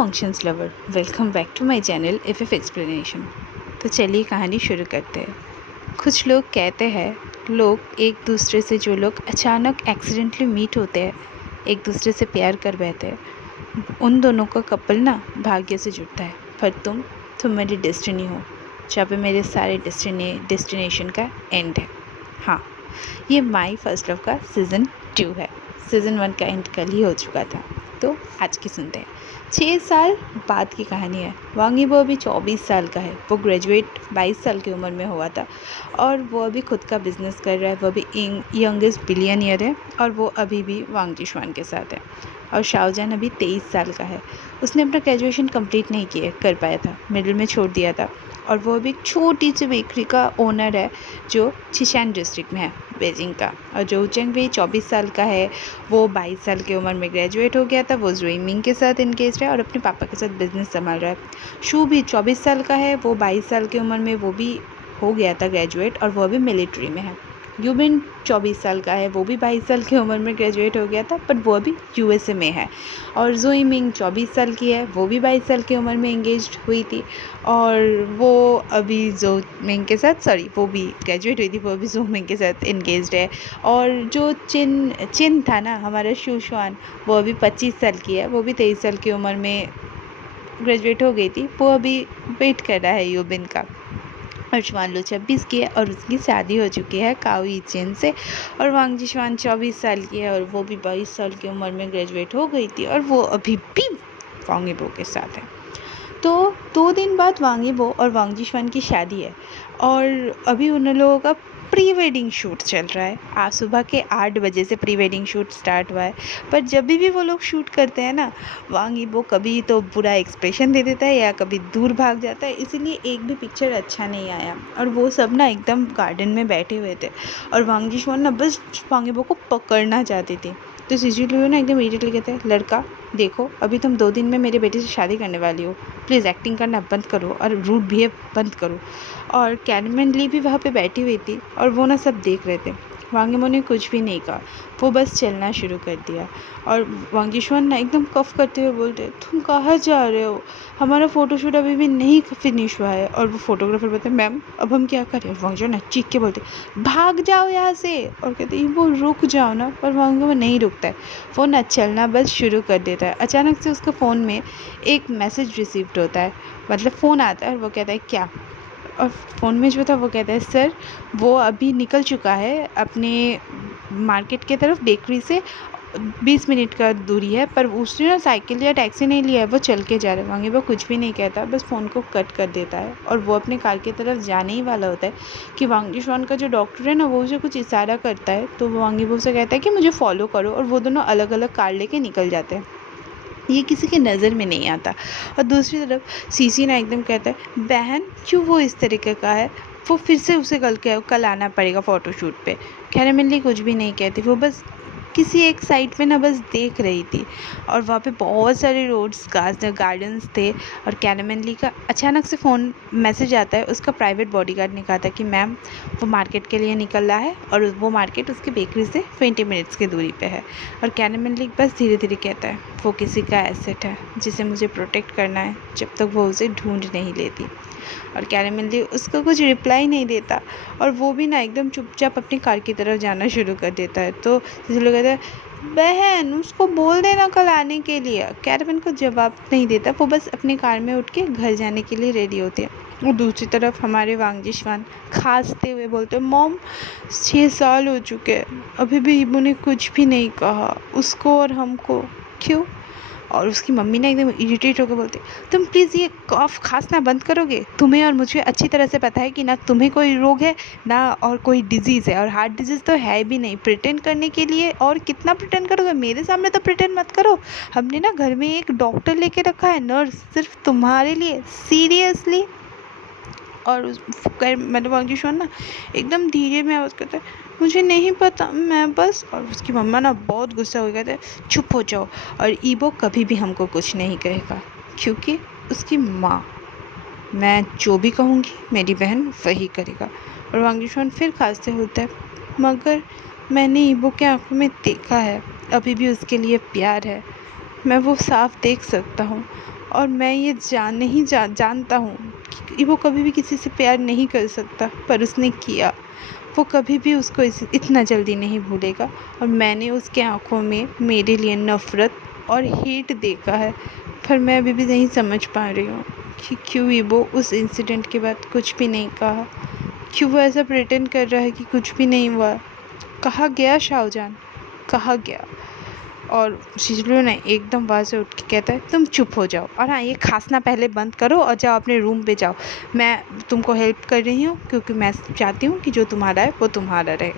Functions lover, welcome back to my channel F explanation. तो चलिए कहानी शुरू करते हैं। कुछ लोग कहते हैं लोग एक दूसरे से जो लोग अचानक एक्सीडेंटली मीट होते हैं, एक दूसरे से प्यार कर बैठते हैं, उन दोनों का कपल ना भाग्य से जुड़ता है। पर तुम मेरी डेस्टिनी हो, जहाँ पे मेरे सारे डेस्टिनेशन का एंड है। हाँ, ये माई फर्स्ट लव का सीज़न 2 है। सीज़न 1 का एंड कल ही हो चुका था। तो आज की सुनते हैं। 6 साल बाद की कहानी है। वांग यीबो अभी 24 साल का है। वो ग्रेजुएट 22 साल की उम्र में हुआ था और वो अभी खुद का बिजनेस कर रहा है। वो अभी यंगेस्ट बिलियनियर है और वो अभी भी वांग जिशवान के साथ है। और शाओजान अभी 23 साल का है। उसने अपना ग्रेजुएशन कंप्लीट नहीं कर पाया था, मिडिल में छोड़ दिया था। और वो अभी एक छोटी सी बेकरी का ओनर है जो छिशान डिस्ट्रिक्ट में है, बीजिंग का। और जो चेंग भी 24 साल का है, वो 22 साल की उम्र में ग्रेजुएट हो गया था। वो जुइमिंग के साथ इंगेज है और अपने पापा के साथ बिजनेस संभाल रहा है। शू भी 24 साल का है, वो 22 साल की उम्र में वो भी हो गया था ग्रेजुएट और वो अभी मिलिट्री में है। यूबिन 24 साल का है, वो भी 22 साल की उम्र में ग्रेजुएट हो गया था, पर वो अभी यूएसए में है। और जोई मिंग 24 साल की है, वो भी 22 साल की उम्र में इंगेज हुई थी और वो अभी जो मिंग के साथ वो भी ग्रेजुएट हुई थी, वो अभी जो मिंग के साथ इंगेज है। और जो चिन था ना, हमारा शूशवान, वो अभी 25 साल की है, वो भी 23 साल की उम्र में ग्रेजुएट हो गई थी। वो अभी वेट कर रहा है यूबिन का। और श्वानलू 26 की है और उसकी शादी हो चुकी है काओ इचेन से। और वांग जिशवान 24 साल की है और वो भी 22 साल की उम्र में ग्रेजुएट हो गई थी और वो अभी भी वांग यीबो के साथ है। तो 2 दिन बाद वांग यीबो और वांग जिशवान की शादी है और अभी उन लोगों का प्री वेडिंग शूट चल रहा है। आज सुबह के 8 बजे से प्री वेडिंग शूट स्टार्ट हुआ है। पर जब भी वो लोग शूट करते हैं ना, वांग यीबो कभी तो बुरा एक्सप्रेशन दे देता है या कभी दूर भाग जाता है, इसीलिए एक भी पिक्चर अच्छा नहीं आया। और वो सब ना एकदम गार्डन में बैठे हुए थे और वांग जिशवान ना बस वांग यीबो को पकड़ना चाहती थी। तो सीजी लियो ना एकदम इमीडिएटली कहते हैं, लड़का देखो, अभी तुम 2 दिन में मेरे बेटे से शादी करने वाली हो, प्लीज़ एक्टिंग करना बंद करो और रूड बिहेव बंद करो। और कैरमेन ली भी वहाँ पे बैठी हुई थी और वो ना सब देख रहे थे। वांग यीबो ने कुछ भी नहीं कहा, वो बस चलना शुरू कर दिया। और वांग जिशवान ना एकदम कफ करते हुए बोलते, तुम कहाँ जा रहे हो, हमारा फ़ोटोशूट अभी भी नहीं फिनिश हुआ है। और वो फोटोग्राफर बोलते, मैम अब हम क्या करें। वांग जिशवान ना चीख के बोलते, भाग जाओ यहाँ से। और कहते वो रुक जाओ ना, पर वांग यीबो नहीं रुकता है। वो ना चलना बस शुरू कर देता है। अचानक से उसके फ़ोन में एक मैसेज रिसीव्ड होता है, मतलब फ़ोन आता है और वो कहता है क्या। और फ़ोन में जो था वो कहता है, सर वो अभी निकल चुका है अपने मार्केट के तरफ, बेकरी से 20 मिनट का दूरी है, पर उसने ना साइकिल या टैक्सी नहीं लिया है, वो चल के जा रहा है। वांग यीबो कुछ भी नहीं कहता, बस फ़ोन को कट कर देता है और वो अपने कार की तरफ जाने ही वाला होता है कि वांग जिशवान का जो डॉक्टर है ना, वो उसे कुछ इशारा करता है। तो वो वांग यीबो से कहता है कि मुझे फॉलो करो और वो दोनों अलग अलग कार लेके निकल जाते हैं। ये किसी के नज़र में नहीं आता। और दूसरी तरफ सीसी ना एकदम कहता है, बहन क्यों वो इस तरीके का है, वो फिर से उसे कल आना पड़ेगा फ़ोटोशूट पे। कैरेमली कुछ भी नहीं कहती, वो बस किसी एक साइड पे ना बस देख रही थी। और वहाँ पे बहुत सारे रोड्स गार्डन्स थे। और कैरेमली का अचानक से फ़ोन मैसेज आता है, उसका प्राइवेट बॉडीगार्ड ने कहा था कि मैम वो मार्केट के लिए निकल रहा है और वो मार्केट उसकी बेकरी से 20 मिनट्स की दूरी पे है। और कैरेमली बस धीरे धीरे कहता है, वो किसी का एसेट है जिसे मुझे प्रोटेक्ट करना है जब तक वो उसे ढूंढ नहीं लेती। और कैरेमली उसको कुछ रिप्लाई नहीं देता और वो भी ना एकदम चुपचाप अपनी कार की तरफ जाना शुरू कर देता है। तो जैसे लोग कहते हैं, बहन उसको बोल देना कल आने के लिए। कैरेमन को जवाब नहीं देता, वो बस अपनी कार में उठ के घर जाने के लिए रेडी होती है। और दूसरी तरफ हमारे वांग जिशवान खांसते हुए बोलते, मॉम 6 साल हो चुके हैं, अभी भी यीबो ने कुछ भी नहीं कहा उसको और हमको, क्यों। और उसकी मम्मी ना एकदम इरिटेट होकर बोलती, तुम प्लीज़ ये कॉफ खांसना बंद करोगे, तुम्हें और मुझे अच्छी तरह से पता है कि ना तुम्हें कोई रोग है ना और कोई डिजीज़ है, और हार्ट डिजीज़ तो है भी नहीं। प्रिटेंड करने के लिए और कितना प्रिटेंड करोगे, मेरे सामने तो प्रिटेंड मत करो। हमने ना घर में एक डॉक्टर लेके रखा है, नर्स, सिर्फ तुम्हारे लिए, सीरियसली। और मतलब वांग जिशवान ना एकदम धीरे में आवाज़ करता है, मुझे नहीं पता, मैं बस। और उसकी मम्मा ना बहुत गुस्सा हो गया था, चुप हो जाओ और ईबो कभी भी हमको कुछ नहीं कहेगा, क्योंकि उसकी माँ, मैं जो भी कहूँगी मेरी बहन वही करेगा। और वांग जिशवान फिर खांसते होता है, मगर मैंने ईबो के आंखों में देखा है, अभी भी उसके लिए प्यार है, मैं वो साफ देख सकता हूँ। और मैं ये जानता हूँ कि वो कभी भी किसी से प्यार नहीं कर सकता, पर उसने किया। वो कभी भी उसको इतना जल्दी नहीं भूलेगा, और मैंने उसके आँखों में मेरे लिए नफ़रत और हेट देखा है। पर मैं अभी भी नहीं समझ पा रही हूँ कि क्यों ईबो उस इंसिडेंट के बाद कुछ भी नहीं कहा। क्यों वो ऐसा प्रिटेंड कर रहा है कि कुछ भी नहीं हुआ। कहाँ गया शाहजहान, कहाँ गया? और शिजलू ने एकदम वहाँ से उठ के कहता है, तुम चुप हो जाओ, और हाँ, ये खांसना पहले बंद करो और जाओ अपने रूम पे जाओ। मैं तुमको हेल्प कर रही हूँ क्योंकि मैं चाहती हूँ कि जो तुम्हारा है वो तुम्हारा रहे।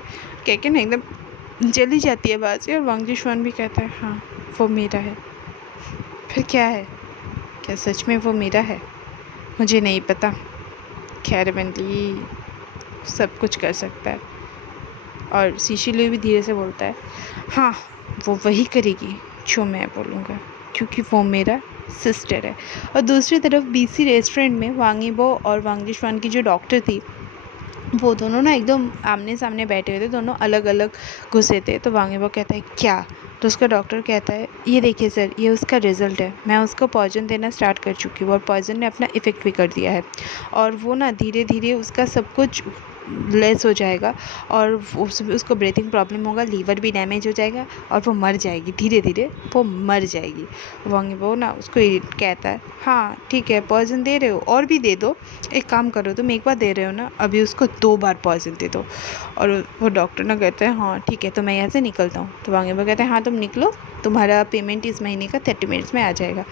कह के ना एकदम चली जाती है वहाँ से। और वांगजी शुआन भी कहता है, हाँ वो मेरा है। फिर क्या है? क्या सच में वो मेरा है? मुझे नहीं पता। खैर बंदी सब कुछ कर सकता है। और शिशिलू भी धीरे से बोलता है, हाँ वो वही करेगी जो मैं बोलूँगा, क्योंकि वो मेरा सिस्टर है। और दूसरी तरफ बीसी रेस्टोरेंट में वांग यीबो और वांगजी शुआन की जो डॉक्टर थी, वो दोनों ना एकदम आमने सामने बैठे हुए थे, दोनों अलग अलग घुसे थे। तो वांग यीबो कहता है, क्या? तो उसका डॉक्टर कहता है, ये देखिए सर, ये उसका रिज़ल्ट है। मैं उसको पॉइजन देना स्टार्ट कर चुकी हूँ और पॉइजन ने अपना इफ़ेक्ट भी कर दिया है, और वो ना धीरे धीरे उसका सब कुछ लेस हो जाएगा, और उसको ब्रीथिंग प्रॉब्लम होगा, लीवर भी डैमेज हो जाएगा, और वो मर जाएगी। धीरे धीरे वो मर जाएगी। वांग वो ना उसको कहता है, हाँ ठीक है, पॉइजन दे रहे हो और भी दे दो। एक काम करो, तुम एक बार दे रहे हो ना, अभी उसको 2 बार पॉइजन दे दो। और वो डॉक्टर ना कहते हैं, हाँ ठीक है, तो मैं यहाँ से निकलता हूँ। तो वांग वो कहते हैं, हाँ तुम निकलो, तुम्हारा पेमेंट इस महीने का 30 मिनट्स में आ जाएगा।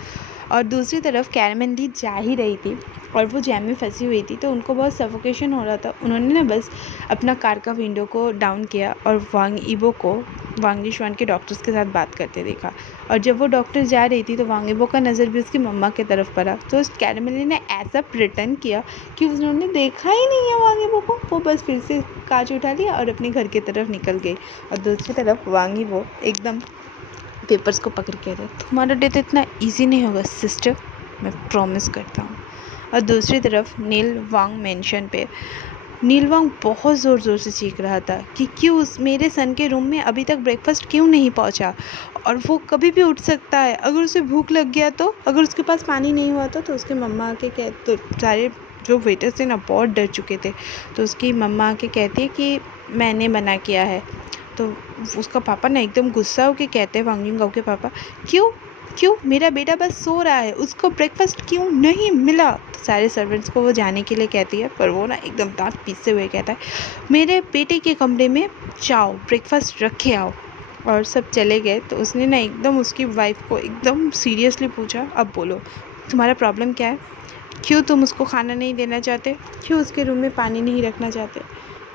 और दूसरी तरफ कैरमेन ली जा ही रही थी, और वो जैम में फंसी हुई थी, तो उनको बहुत सफोकेशन हो रहा था। उन्होंने ना बस अपना कार का विंडो को डाउन किया और वांग यीबो को वांगजी शुआन के डॉक्टर्स के साथ बात करते देखा। और जब वो डॉक्टर जा रही थी, तो वांग यीबो का नज़र भी उसकी मम्मा की तरफ पड़ा। तो उस कैरमेन ली ने ऐसा प्रिटेंड किया कि उन्होंने देखा ही नहीं है वांग यीबो को। वो बस फिर से कांच उठा लिया और अपने घर की तरफ निकल गई। और दूसरी तरफ वांग यीबो एकदम पेपर्स को पकड़ के रहे, तुम्हारा डेथ इतना इजी नहीं होगा सिस्टर, मैं प्रॉमिस करता हूँ। और दूसरी तरफ नील वांग मेंशन पे नील वांग बहुत ज़ोर ज़ोर से चीख रहा था कि क्यों उस मेरे सन के रूम में अभी तक ब्रेकफास्ट क्यों नहीं पहुँचा, और वो कभी भी उठ सकता है। अगर उसे भूख लग गया तो, अगर उसके पास पानी नहीं हुआ तो उसके मम्मा आके तो सारे जो वेटर्स थे ना बहुत डर चुके थे। तो उसकी मम्मा आके कहती है कि मैंने मना किया है। तो उसका पापा ना एकदम गुस्सा होके कहते हैं वांग जिंगाओ के पापा, क्यों क्यों मेरा बेटा बस सो रहा है, उसको ब्रेकफास्ट क्यों नहीं मिला? तो सारे सर्वेंट्स को वो जाने के लिए कहती है, पर वो ना एकदम दांत पीसते हुए कहता है, मेरे बेटे के कमरे में जाओ, ब्रेकफास्ट रख के आओ। और सब चले गए। तो उसने ना एकदम उसकी वाइफ को एकदम सीरियसली पूछा, अब बोलो तुम्हारा प्रॉब्लम क्या है? क्यों तुम उसको खाना नहीं देना चाहते? क्यों उसके रूम में पानी नहीं रखना चाहते?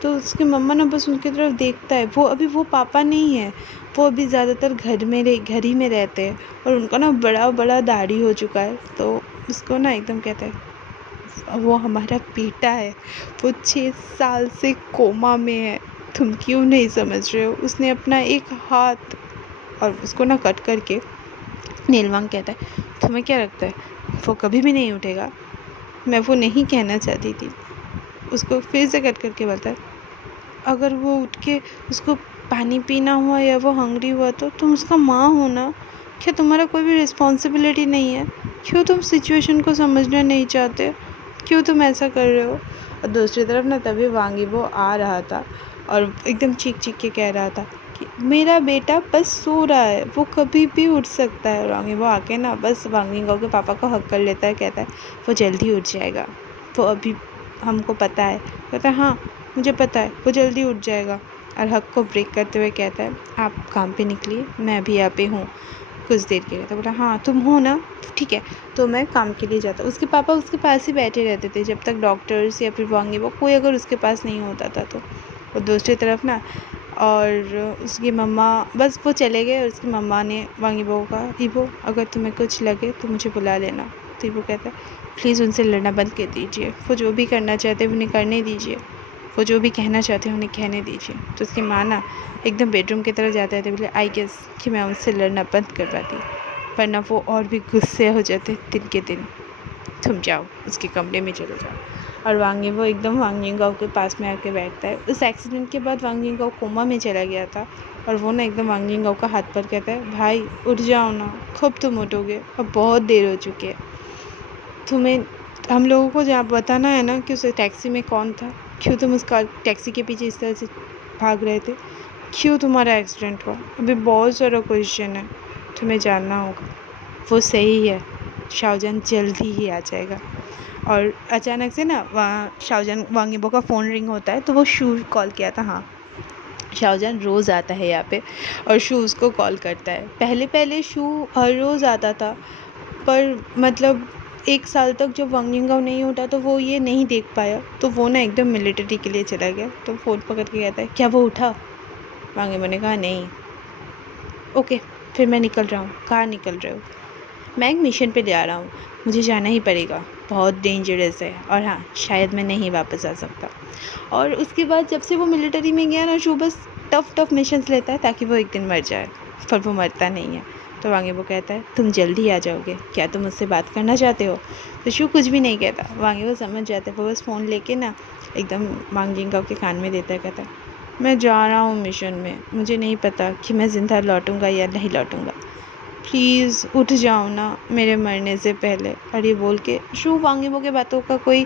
तो उसकी मम्मा ना बस उनकी तरफ देखता है। वो पापा नहीं है, वो अभी ज़्यादातर घर ही में रहते हैं, और उनका ना बड़ा बड़ा दाढ़ी हो चुका है। तो उसको ना एकदम कहता है, वो हमारा बेटा है, वो 6 साल से कोमा में है, तुम क्यों नहीं समझ रहे हो? उसने अपना एक हाथ, और उसको ना कट करके नीलवांग कहता है, तुम्हें क्या लगता है वो कभी भी नहीं उठेगा? मैं वो नहीं कहना चाहती थी। उसको फिर से कट करके बोलता है, अगर वो उठ के उसको पानी पीना हुआ या वो हंग्री हुआ तो तुम उसका माँ हो ना। क्या तुम्हारा कोई भी रिस्पॉन्सिबिलिटी नहीं है? क्यों तुम सिचुएशन को समझना नहीं चाहते? क्यों तुम ऐसा कर रहे हो? और दूसरी तरफ ना तभी वांग यीबो आ रहा था और एकदम चीख चीख के कह रहा था कि मेरा बेटा बस सो रहा है, वो कभी भी उठ सकता है। वांग यीबो आके ना बस वांग यीबो के पापा को हक कर लेता है, कहता है वो जल्दी उठ जाएगा, वो अभी हमको पता है। कहता है, हाँ मुझे पता है वो जल्दी उठ जाएगा। और हक को ब्रेक करते हुए कहता है, आप काम पे निकलिए, मैं भी यहाँ पे हूँ कुछ देर के लिए। तो बोला, हाँ तुम हो ना, ठीक है, तो मैं काम के लिए जाता। उसके पापा उसके पास ही बैठे रहते थे जब तक डॉक्टर्स या फिर वांग यीबो कोई अगर उसके पास नहीं होता था तो। और दूसरी तरफ ना, और उसकी मम्मा बस वो चले गए, और उसकी मम्मा ने वांग यीबो को कहा, यीबो अगर तुम्हें कुछ लगे तो मुझे बुला लेना। तो यीबो कहता है, प्लीज़ उनसे लड़ना बंद कर दीजिए, वो जो भी करना चाहते हैं उन्हें करने दीजिए, वो जो भी कहना चाहते हैं उन्हें कहने दीजिए। तो उसकी माँ ना एकदम बेडरूम की तरफ जाते थे, बोले आई गेस कि मैं उनसे लड़ना बंद कर पाती, वरना वो और भी गुस्से हो जाते दिन के दिन। तुम जाओ उसके कमरे में चले जाओ। और वांग यीबो एकदम वांग जिंगाओ के पास में आके बैठता है। उस एक्सीडेंट के बाद वांग जिंगाओ कोमा में चला गया था, और वो ना एकदम वांग जिंगाओ का हाथ पर कहता है, भाई उठ जाओ ना, कब तुम उठोगे, अब बहुत देर हो चुकी है। तुम्हें हम लोगों को जहाँ बताना है ना कि उस टैक्सी में कौन था, क्यों तुम उस टैक्सी के पीछे इस तरह से भाग रहे थे, क्यों तुम्हारा एक्सीडेंट हुआ। अभी बहुत सारा क्वेश्चन है, तुम्हें जानना होगा। वो सही है, शाहजहान जल्द ही आ जाएगा। और अचानक से ना वहाँ शाहजहान वांगीबो का फ़ोन रिंग होता है, तो वो शू कॉल किया था। हाँ, शाहजहान रोज़ आता है यहाँ पे और शू उसको कॉल करता है। पहले पहले शू हर रोज़ आता था, पर मतलब 1 साल तक जब वांग जिंगाओ नहीं उठा तो वो ये नहीं देख पाया, तो वो ना एकदम मिलिट्री के लिए चला गया। तो फ़ोन पकड़ के कहता है, क्या वो उठा? वांग जिंगाओ ने कहा नहीं। ओके, फिर मैं निकल रहा हूँ। कहाँ निकल रहे हो? मैं एक मिशन पे जा रहा हूँ, मुझे जाना ही पड़ेगा, बहुत डेंजरस है और हाँ शायद मैं नहीं वापस आ सकता। और उसके बाद जब से वो मिलिट्री में गया ना, शू बस टफ मिशंस लेता है ताकि वो एक दिन मर जाए, पर वो मरता नहीं है। तो वांगेबो कहता है, तुम जल्दी आ जाओगे, क्या तुम मुझसे बात करना चाहते हो? तो शू कुछ भी नहीं कहता, वांगेबो समझ जाता है। वो बस फ़ोन लेके ना एकदम वांग जिंगाओ के कान में देता है, कहता है, मैं जा रहा हूँ मिशन में, मुझे नहीं पता कि मैं ज़िंदा लौटूंगा या नहीं लौटूंगा, प्लीज़ उठ जाओ ना मेरे मरने से पहले। और ये बोल के शू वांगेबो के बातों का कोई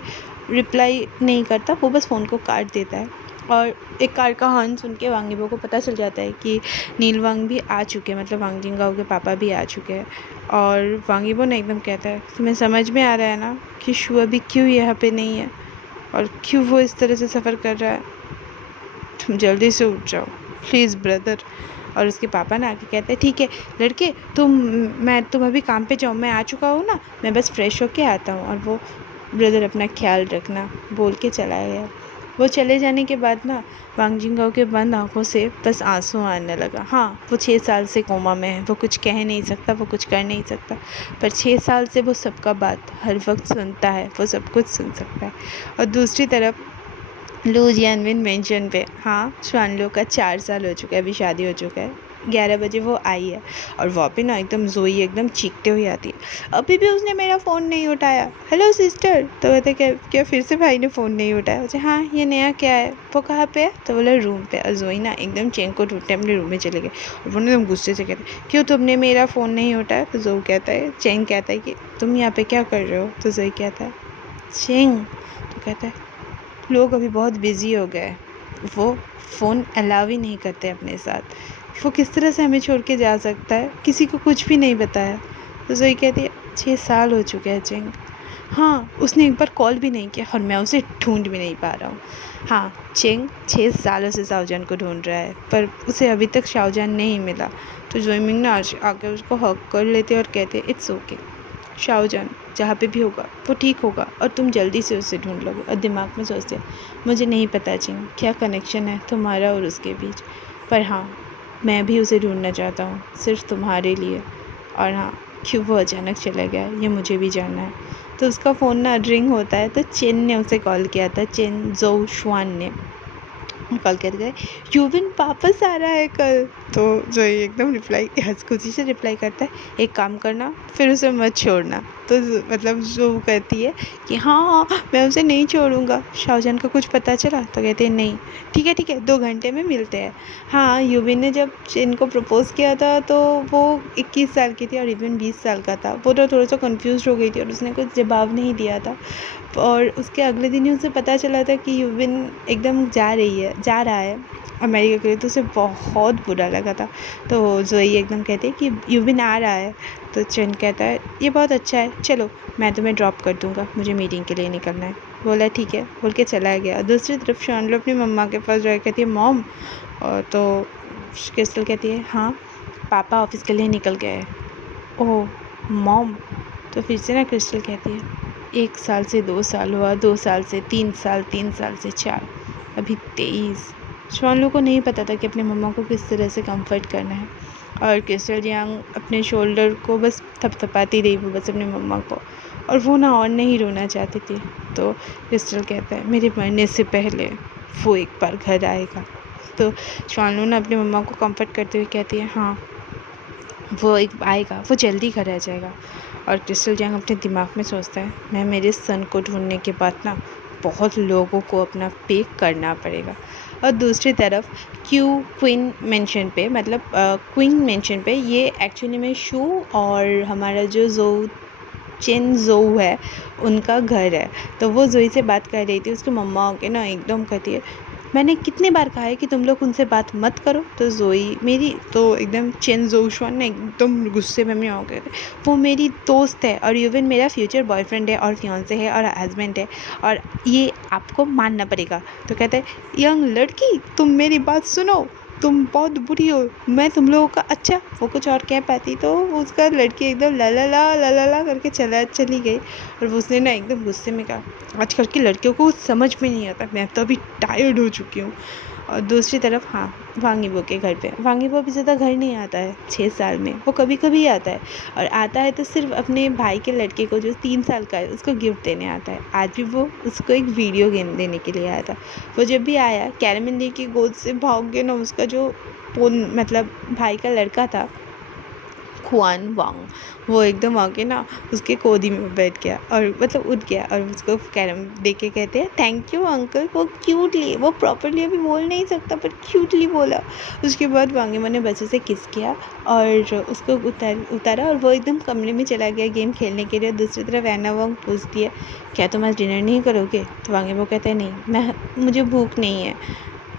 रिप्लाई नहीं करता, वो बस फ़ोन को काट देता है। और एक कार का हॉर्न सुन के वांगेबो को पता चल जाता है कि नीलवांग भी आ चुके हैं, मतलब वांग जिंगाओ के पापा भी आ चुके हैं। और वांगेबो ने एकदम कहता है, तुम्हें समझ में आ रहा है ना कि शू अभी क्यों यहाँ पे नहीं है और क्यों वो इस तरह से सफ़र कर रहा है? तुम जल्दी से उठ जाओ प्लीज़ ब्रदर। और उसके पापा ना आके कहते हैं, ठीक है लड़के, तुम अभी काम पे जाओ, मैं आ चुका हूँ ना, मैं बस फ्रेश होके आता हूँ। और वो ब्रदर अपना ख्याल रखना बोल के चला गया। वो चले जाने के बाद ना वांग जिंगाओ के बंद आँखों से बस आंसू आने लगा। हाँ, वो 6 साल से कोमा में है, वो कुछ कह नहीं सकता, वो कुछ कर नहीं सकता, पर 6 साल से वो सबका बात हर वक्त सुनता है, वो सब कुछ सुन सकता है। और दूसरी तरफ लू जियानविन मेंशन पे, हाँ श्वानलो का 4 साल हो चुका है, अभी शादी हो चुका है। 11 बजे वो आई है और वहाँ पे ना एकदम जोई एकदम चीखते हुए आती है, अभी भी उसने मेरा फ़ोन नहीं उठाया, हेलो सिस्टर। तो कहते क्या फिर से भाई ने फ़ोन नहीं उठाया? मुझे हाँ, ये नया क्या है, वो कहाँ पे है? तो बोला रूम पे। और जोई ना एकदम चेंग को ढूंढते अपने रूम में चले गए और वो एकदम गुस्से से कहते क्यों तुमने मेरा फ़ोन नहीं उठाया? तो जो कहता है, चेंग कहता है कि तुम यहाँ पे क्या कर रहे हो? तो जोई कहता है चेंग, तो कहता है लोग अभी बहुत बिज़ी हो गए, वो फ़ोन अलाउ ही नहीं करते अपने साथ, वो किस तरह से हमें छोड़ के जा सकता है, किसी को कुछ भी नहीं बताया। तो जोई कहती है 6 साल हो चुके हैं चिंग। हाँ, उसने एक बार कॉल भी नहीं किया और मैं उसे ढूंढ भी नहीं पा रहा हूँ। हाँ, चिंग 6 सालों से शाओजन को ढूंढ रहा है, पर उसे अभी तक शाओजन नहीं मिला। तो जोइमिंग ना आकर उसको हक कर लेते और कहते इट्स ओके, शाओजन जहाँ पे भी होगा वो ठीक होगा और तुम जल्दी से उसे ढूंढ लोगे। और दिमाग में सोचते मुझे नहीं पता चिंग क्या कनेक्शन है तुम्हारा और उसके बीच, पर हाँ मैं भी उसे ढूंढना चाहता हूँ सिर्फ तुम्हारे लिए। और हाँ, क्यों वो अचानक चला गया ये मुझे भी जानना है। तो उसका फ़ोन ना रिंग होता है, तो चेन ने उसे कॉल किया था, चेन जोउ शुआन ने कॉल कर गए, यूविन वापस आ रहा है कल। तो जो एकदम रिप्लाई हंस खुशी से रिप्लाई करता है, एक काम करना फिर उसे मत छोड़ना। तो मतलब जो वो कहती है कि हाँ मैं उसे नहीं छोड़ूंगा। शाहजहान का कुछ पता चला? तो कहते हैं नहीं। ठीक है 2 घंटे में मिलते हैं। हाँ, यूविन ने जब चेन को प्रपोज़ किया था तो वो 21 साल की थी और यूविन 20 साल का था। वो तो थोड़ा सा कन्फ्यूज हो गई थी और उसने कुछ जवाब नहीं दिया था। और उसके अगले दिन ही उसे पता चला था कि यूविन एकदम जा रहा है अमेरिका के लिए, तो उसे बहुत बुरा लगा था। तो जोई एकदम कहते हैं कि यूविन आ रहा है। तो चेन कहता है ये बहुत अच्छा है, चलो मैं तुम्हें ड्रॉप कर दूँगा, मुझे मीटिंग के लिए निकलना है। बोला ठीक है बोल के चला गया। दूसरी तरफ शानलो अपनी मम्मा के पास जाकर कहती है मॉम। और तो क्रिस्टल कहती है हाँ पापा ऑफिस के लिए निकल गए हैं। ओह मॉम। तो फिर से ना क्रिस्टल कहती है 1 साल से 2 साल हुआ, 2 साल से 3 साल, 3 साल से 4, अभी 23। श्वानलो को नहीं पता था कि अपने मम्मा को किस तरह से कंफर्ट करना है। और क्रिस्टल जियांग अपने शोल्डर को बस थपथपाती रही, वो बस अपने मम्मा को, और वो ना और नहीं रोना चाहती थी। तो क्रिस्टल कहता है मेरे मरने से पहले वो एक बार घर आएगा। तो श्वानलो ना अपनी मम्मा को कंफर्ट करते हुए कहती है हाँ वो एक आएगा, वो जल्दी घर आ जाएगा। और क्रिस्टल जैंग अपने दिमाग में सोचता है मैं मेरे सन को ढूंढने के बाद ना बहुत लोगों को अपना पे करना पड़ेगा। और दूसरी तरफ क्वीन मेंशन पे, मतलब क्वीन मेंशन पे, ये एक्चुअली में शू और हमारा जो जो चेन जोऊ है, उनका घर है। तो वो जोई से बात कर रही थी, उसकी मम्मा होके ना एकदम कहती है, मैंने कितने बार कहा है कि तुम लोग उनसे बात मत करो। तो जोई मेरी तो एकदम चेन जोशुआन ने एकदम गुस्से में हो गए थे, वो मेरी दोस्त है और इवन मेरा फ्यूचर बॉयफ्रेंड है और फियांसे है और हस्बैंड है, और ये आपको मानना पड़ेगा। तो कहते हैं, यंग लड़की तुम मेरी बात सुनो, तुम बहुत बुरी हो, मैं तुम लोगों का अच्छा, वो कुछ और कह पाती तो उसका लड़की एकदम ला ला करके चली गई। और उसने ना एकदम गुस्से में कहा, आजकल की लड़कियों को समझ में नहीं आता, मैं तो अभी टायर्ड हो चुकी हूँ। और दूसरी तरफ हाँ, वांगीबो के घर पे वांगीबो अभी ज़्यादा घर नहीं आता है 6 साल में, वो कभी कभी आता है, और आता है तो सिर्फ अपने भाई के लड़के को जो 3 साल का है उसको गिफ्ट देने आता है। आज भी वो उसको एक वीडियो गेम देने के लिए आया था। वो जब भी आया, कैरमिन ली की गोद से भाग गया ना, उसका जो मतलब भाई का लड़का था खुआन वांग, वो एकदम आके ना उसके गोदी में बैठ गया और मतलब उठ गया, और उसको कैरम दे के कहते हैं, थैंक यू अंकल। वो क्यूटली, वो प्रॉपरली अभी बोल नहीं सकता पर क्यूटली बोला। उसके बाद वांगीमो ने बच्चे से किस किया और उसको उतारा और वो एकदम कमरे में चला गया गेम खेलने के लिए। दूसरी तरफ एना वांग पूछती है, क्या तुम आज डिनर नहीं करोगे? तो वांगीमो कहता है, नहीं, मुझे भूख नहीं है।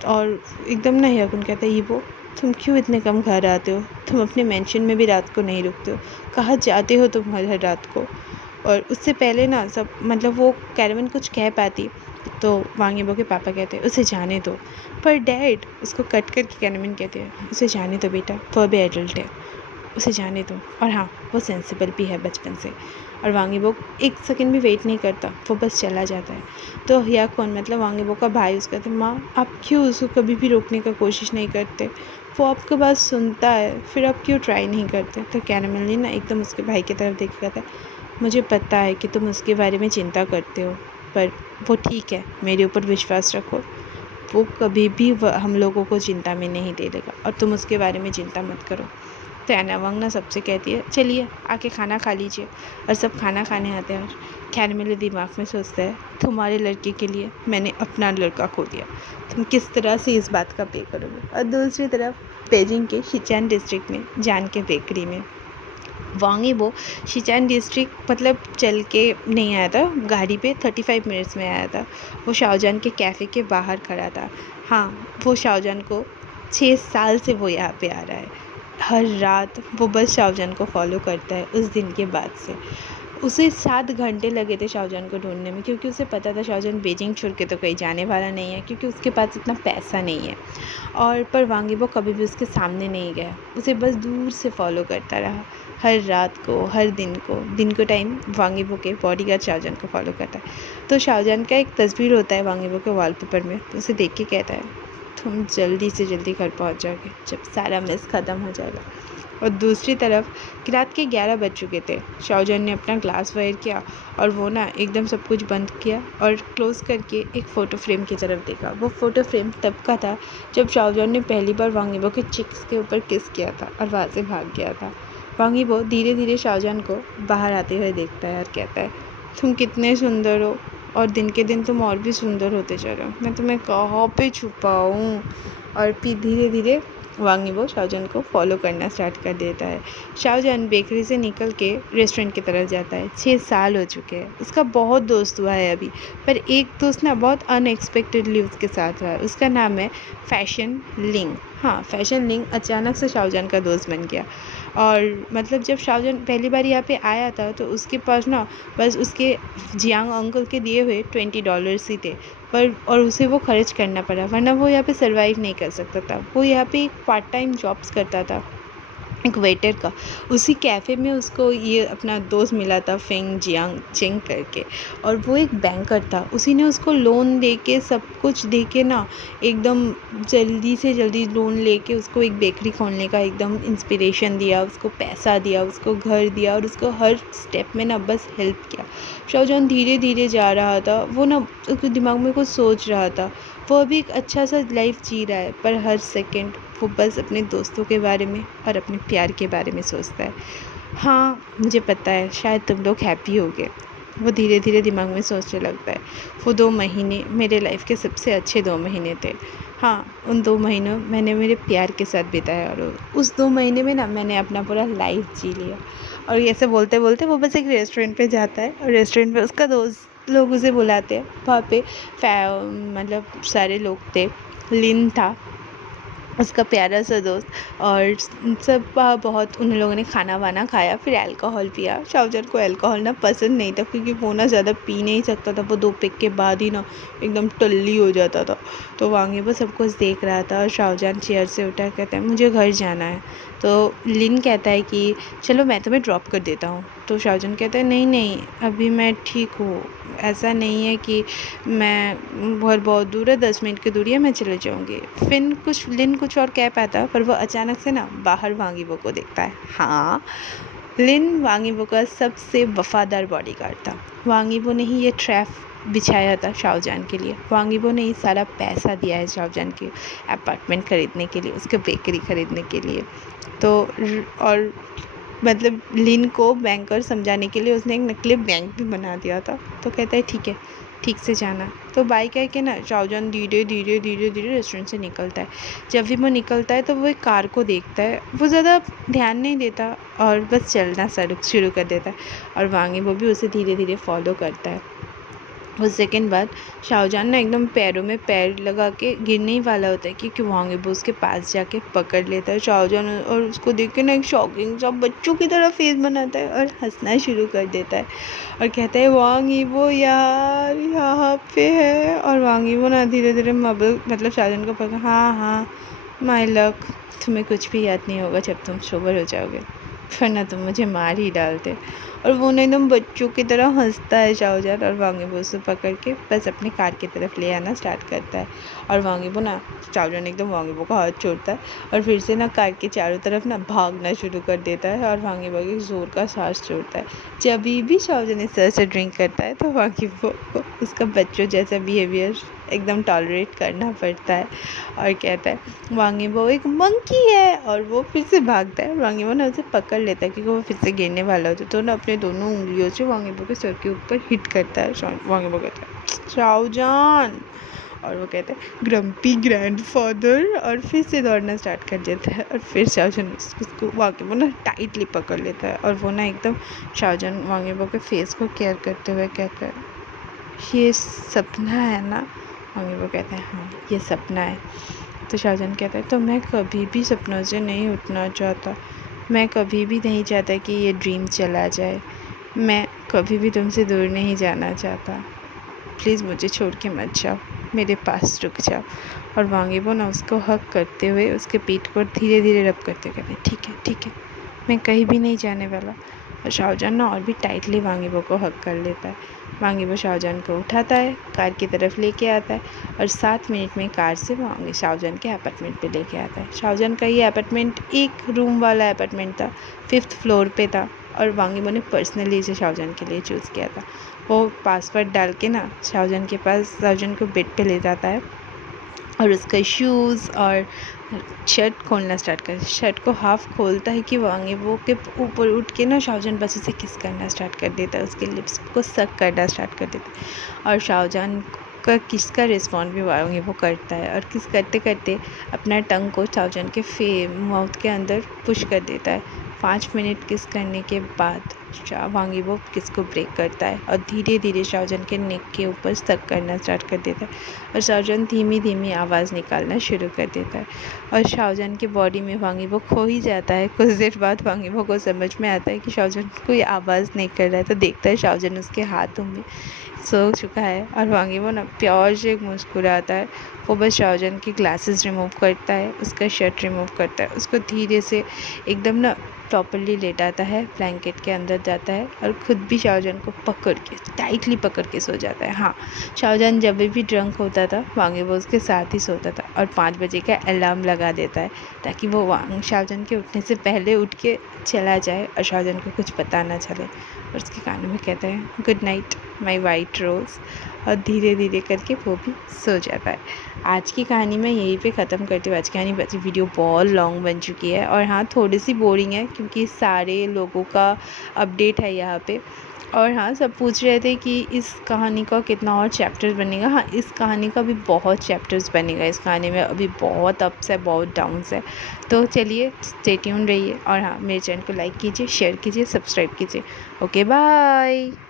और एकदम ना याकुन कहता है, ये वो तुम क्यों इतने कम घर आते हो? तुम अपने मेंशन में भी रात को नहीं रुकते हो, कहाँ जाते हो तुम हर रात को? और उससे पहले ना सब मतलब वो कैरवन कुछ कह पाती तो वांगीबो के पापा कहते हैं, उसे जाने दो। पर डैड, उसको कट करके कैरवन कहते हैं, उसे जाने दो बेटा, वो अभी एडल्ट है, उसे जाने दो। और हाँ, वो सेंसिबल भी है बचपन से। और वांगीबो एक सेकंड भी वेट नहीं करता, वो बस चला जाता है। तो याकुन मतलब वांगीबो का भाई उसका कहता है, माँ आप क्यों उसको कभी भी रोकने का कोशिश नहीं करते? वो आपकी बात सुनता है, फिर आप क्यों ट्राई नहीं करते? तो कैरमेली ना एकदम उसके भाई की तरफ देख के कहता है, मुझे पता है कि तुम उसके बारे में चिंता करते हो, पर वो ठीक है, मेरे ऊपर विश्वास रखो, वो कभी भी हम लोगों को चिंता में नहीं ले लेगा, और तुम उसके बारे में चिंता मत करो। तो एना वांग ना सबसे कहती है, चलिए आके खाना खा लीजिए। और सब खाना खाने आते हैं। और खैर मेरे दिमाग में सोचता है, तुम्हारे लड़के के लिए मैंने अपना लड़का खो दिया, तुम किस तरह से इस बात का पे करोगे? और दूसरी तरफ बेजिंग के शिचान डिस्ट्रिक्ट में जान के बेकरी में वांगीबो शिचान डिस्ट्रिक्ट मतलब चल के नहीं आया था, गाड़ी पे 35 मिनट्स में आया था। वो शाओजान के कैफ़े के बाहर खड़ा था। हाँ, वो शाओजान को 6 साल से वो यहाँ पे आ रहा है। हर रात वो बस शाओजान को फॉलो करता है उस दिन के बाद से। उसे 7 घंटे लगे थे शाओजान को ढूंढने में, क्योंकि उसे पता था शाओजान बीजिंग छोड़ के तो कहीं जाने वाला नहीं है, क्योंकि उसके पास इतना पैसा नहीं है। और पर वांगीबो कभी भी उसके सामने नहीं गया, उसे बस दूर से फॉलो करता रहा। हर रात को, हर दिन को टाइम वांगीबो के बॉडीगार्ड शाओजान को फॉलो करता है। तो शाओजान का एक तस्वीर होता है वांगीबो के वॉलपेपर में, तो उसे देख के कहता है, तुम जल्दी से जल्दी घर पहुंच जाओगे जब सारा मेस ख़त्म हो जाएगा। और दूसरी तरफ रात के 11 बज चुके थे। शाओजान ने अपना ग्लास वायर किया और वो ना एकदम सब कुछ बंद किया और क्लोज़ करके एक फ़ोटो फ्रेम की तरफ देखा। वो फ़ोटो फ्रेम तब का था जब शाओजान ने पहली बार वांगीबो के चिक्स के ऊपर किस किया था और वहाँ से भाग गया था। वांगीबो धीरे धीरे शाओजान को बाहर आते हुए देखता है और कहता है, तुम कितने सुंदर हो, और दिन के दिन तुम और भी सुंदर होते जा रहे हो, मैं तुम्हें कहाँ पे छुपाऊँ? और फिर धीरे धीरे वांगीबो शाओजान को फॉलो करना स्टार्ट कर देता है। शाओजान बेकरी से निकल के रेस्टोरेंट की तरफ जाता है। 6 साल हो चुके हैं, उसका बहुत दोस्त हुआ है अभी, पर एक दोस्त ना बहुत अनएक्सपेक्टेडली उसके साथ हुआ है। उसका नाम है फैशन लिंग। हाँ, फैशन लिंग अचानक से शाओजान का दोस्त बन गया। और मतलब जब शाओजान पहली बार यहाँ पे आया था तो उसके पास ना बस उसके जियांग अंकल के दिए हुए $20 ही थे, पर और उसे वो खर्च करना पड़ा, वरना वो यहाँ पे सरवाइव नहीं कर सकता था। वो यहाँ पे एक पार्ट टाइम जॉब्स करता था, एक वेटर का। उसी कैफ़े में उसको ये अपना दोस्त मिला था फेंग जियांग चेंग करके, और वो एक बैंकर था। उसी ने उसको लोन दे के सब कुछ दे के ना एकदम जल्दी से जल्दी लोन लेके उसको एक बेकरी खोलने का एकदम इंस्पिरेशन दिया, उसको पैसा दिया, उसको घर दिया, और उसको हर स्टेप में ना बस हेल्प किया। शाओजान धीरे धीरे जा रहा था, वो ना उसके दिमाग में कुछ सोच रहा था। वो अभी एक अच्छा सा लाइफ जी रहा है, पर हर सेकंड वो बस अपने दोस्तों के बारे में और अपने प्यार के बारे में सोचता है। हाँ, मुझे पता है शायद तुम लोग हैप्पी होगे, वो धीरे धीरे दिमाग में सोचने लगता है। वो 2 महीने मेरे लाइफ के सबसे अच्छे 2 महीने थे। हाँ, उन 2 महीनों मैंने मेरे प्यार के साथ बिताया, और उस 2 महीने में ना मैंने अपना पूरा लाइफ जी लिया। और ये ऐसे बोलते बोलते वो बस एक रेस्टोरेंट पे जाता है और रेस्टोरेंट पे उसका दोस्त लोग उसे बुलाते हैं। वहाँ पे मतलब सारे लोग थे। लिन था उसका प्यारा सा दोस्त, और सब बहुत उन लोगों ने खाना वाना खाया, फिर अल्कोहल पिया। शाहजहान को अल्कोहल ना पसंद नहीं था, क्योंकि वो ना ज़्यादा पी नहीं सकता था, वो 2 पैक के बाद ही ना एकदम टल्ली हो जाता था। तो वांगे वो सब कुछ देख रहा था और शाहजहान चेयर से उठा, कहता है मुझे घर जाना है। तो लिन कहता है कि चलो मैं तुम्हें ड्रॉप कर देता हूँ। तो शाहजहान कहता है नहीं नहीं, अभी मैं ठीक हूँ, ऐसा नहीं है कि मैं घर बहुत दूर है, 10 मिनट की दूरी है, मैं चले जाऊँगी। लिन कुछ और कह पाता, पर वो अचानक से ना बाहर वांगीबो को देखता है। हाँ, लिन वांगीबो का सबसे वफादार बॉडीगार्ड था। वांगीबो ने ही ये ट्रैप बिछाया था शाहजहान के लिए। वांगीबो ने ही सारा पैसा दिया है शाहजहान के अपार्टमेंट खरीदने के लिए, उसके बेकरी खरीदने के लिए। तो और मतलब लिन को बैंकर समझाने के लिए उसने एक नकली बैंक भी बना दिया था। तो कहता है ठीक है, ठीक से जाना। तो बाई कह के ना शाहजहान धीरे धीरे धीरे धीरे रेस्टोरेंट से निकलता है। जब भी वो निकलता है तो वो एक कार को देखता है, वो ज़्यादा ध्यान नहीं देता और बस चलना शुरू कर देता है। और वांगे वो भी उसे धीरे धीरे फॉलो करता है। उस सेकंड बाद शाहजहान ना एकदम पैरों में पैर लगा के गिरने ही वाला होता है, क्योंकि वांगेबो उसके पास जाके पकड़ लेता है शाहजहान, और उसको देख के ना एक शॉकिंग सा बच्चों की तरह फेस बनाता है और हंसना शुरू कर देता है और कहता है वांगेबो यार यहाँ पे है। और वांगेबो ना धीरे धीरे मतलब शाहजहान को पकड़, हाँ हाँ माई लक, तुम्हें कुछ भी याद नहीं होगा जब तुम सोबर हो जाओगे, वरना तुम मुझे मार ही डालते। और वो ना एकदम बच्चों की तरह हंसता है शाहजहान, और वांगेबो उसे पकड़ के बस अपने कार की तरफ ले आना स्टार्ट करता है। और वांगेबो ना शाहजहान एकदम वांगेबो का हाथ छोड़ता है और फिर से ना कार के चारों तरफ ना भागना शुरू कर देता है, और वांगेबो एक ज़ोर का सांस छोड़ता है। जब भी शाहजहान इस तरह से ड्रिंक करता है तो वांगेबो को उसका बच्चों जैसा बिहेवियर एकदम टॉलरेट करना पड़ता है और कहता है वांगेबो एक मंकी है, और वो फिर से भागता है। वांगेबो ना उसे पकड़ लेता है, क्योंकि वो फिर से गिरने वाला होता है। तो ना अपने दोनों उंगलियों से वांगेबो के सर के ऊपर हिट करता है। वांगेबो कहता है शाहजहान, और वो कहता है ग्रम्पी ग्रैंडफादर, और फिर से दौड़ना स्टार्ट कर देता है। और फिर शाहजहान उसको वांगेबो ना टाइटली पकड़ लेता है, और वो ना एकदम शाहजहान वांगेबो के फेस को केयर करते हुए कहता है ये सपना है ना। वांगेबो कहता है हाँ ये सपना है। तो शाहजहान कहता है तो मैं कभी भी सपनों से नहीं उठना चाहता, मैं कभी भी नहीं चाहता कि ये ड्रीम चला जाए, मैं कभी भी तुमसे दूर नहीं जाना चाहता, प्लीज़ मुझे छोड़ के मत जाओ, मेरे पास रुक जाओ। और वांगेबो ना उसको हक करते हुए उसके पीठ पर धीरे धीरे रब करते कहते ठीक है, मैं कहीं भी नहीं जाने वाला। और शाहजहान ना और भी टाइटली वांगेबो को हक कर लेता है। वांगेबो शाहजहान को उठाता है, कार की तरफ लेके आता है, और 7 मिनट में कार से वो शाहजहान के अपार्टमेंट पे लेके आता है। शाहजहान का ये अपार्टमेंट एक रूम वाला अपार्टमेंट था, 5th फ्लोर पे था, और वांगेबो ने पर्सनली इसे शाहजहान के लिए चूज़ किया था। वो पासवर्ड डाल के ना शाहजहान के पास शाहजहान को बेड पे ले जाता है और उसका शूज़ और शर्ट खोलना स्टार्ट कर, शर्ट को हाफ़ खोलता है कि वांगेबो के ऊपर उठ के ना शाहजहान बस उसे किस करना स्टार्ट कर देता है, उसके लिप्स को सक करना स्टार्ट कर देता है। और शाहजहान का किस का रिस्पॉन्ड भी वांगेबो करता है, और किस करते करते अपना टंग को शाहजहान के माउथ के अंदर पुश कर देता है। 5 मिनट किस करने के बाद वांगेबो किस को ब्रेक करता है और धीरे धीरे शाहजहान के नेक के ऊपर सक करना स्टार्ट कर देता है, और शाहजहान धीमी धीमी आवाज़ निकालना शुरू कर देता है, और शाहजहान के बॉडी में वांगेबो खो ही जाता है। कुछ देर बाद वांगेबो को समझ में आता है कि शाहजहान कोई आवाज़ नहीं कर रहा है, तो देखता है शाहजहान उसके हाथों में सो चुका है, और वांगेबो ना प्यार से मुस्कुराता है। वो बस शाहजहान की ग्लासेस रिमूव करता है, उसका शर्ट रिमूव करता है, उसको धीरे से एकदम ना प्रॉपर्ली लेटाता है, ब्लैंकेट के अंदर जाता है, और ख़ुद भी शाहजहान को पकड़ के टाइटली पकड़ के सो जाता है। हाँ, शाहजहान जब भी ड्रंक होता था वांगेबो उसके साथ ही सोता था, और 5 बजे का अलार्म लगा देता है ताकि वो शाहजहान के उठने से पहले उठ के चला जाए और शाहजहान को कुछ पता ना चले, और उसके कानों में कहता है गुड नाइट माई वाइट रोज़, और धीरे धीरे करके वो भी सो जाता है। आज की कहानी मैं यहीं पे ख़त्म करती हूँ। आज की कहानी वीडियो बहुत लॉन्ग बन चुकी है, और हाँ थोड़ी सी बोरिंग है क्योंकि सारे लोगों का अपडेट है यहाँ पे, और हाँ, सब पूछ रहे थे कि इस कहानी का कितना और चैप्टर्स बनेगा। हाँ, इस कहानी का भी बहुत चैप्टर्स बनेगा। इस कहानी में अभी बहुत अप्स है, बहुत डाउन्स है। तो चलिए स्टे ट्यून रहिए और हाँ, मेरे चैनल को लाइक कीजिए, शेयर कीजिए, सब्सक्राइब कीजिए। Okay bye.